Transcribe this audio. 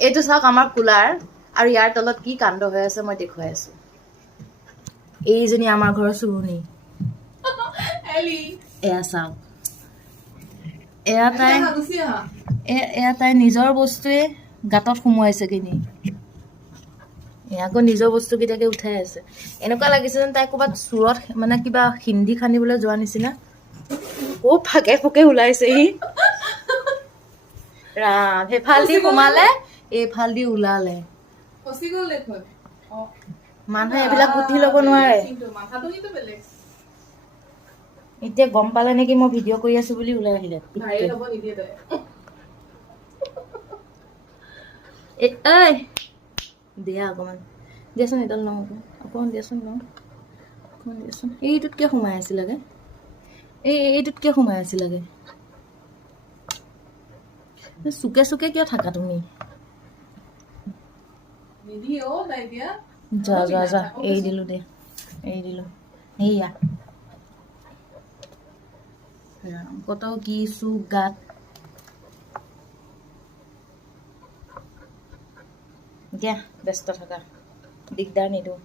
এইটো চাওক আমাৰ কুলাৰ আৰু ইয়াৰ তলত কি কাণ্ড হৈ আছে মই দেখুৱাই আছো এইজনী আমাৰ ঘৰৰ চুৰণি এয়া চাওক এয়া তাই নিজৰ বস্তুৱে গাঁতত সোমোৱাইছে কিনি আকৌ নিজৰ বস্তুকেইটাকে উঠাই আছে এনেকুৱা লাগিছে যেন তাই ক'ৰবাত চুৰত মানে কিবা হিন্দী খান্দিবলৈ যোৱা নিচিনা ফাকে ফুকে ওলাইছে সি ৰাম সেইফালদি সোমালে এইফালদি ওলালে মানুহে এইবিলাক বুদ্ধি ল'ব নোৱাৰে এতিয়া গম পালে নেকি মই ভিডিঅ' কৰি আছো বুলি ওলাই আহিলে ঐ দিয়া অকণমান দিয়াচোন এডাল লওঁ অকণমান দিয়াচোন এইটোত কিয় সোমাই আছিলাগে এইটোত কিয় সোমাই আছিলাগে চুকে চুকে কিয় থাকা তুমি যা এৰি দিলো দে এৰি দিলো সেয়া কত কি চুক গাত দিয়া ব্যস্ত থাকা দিগদাৰ নিদিওঁ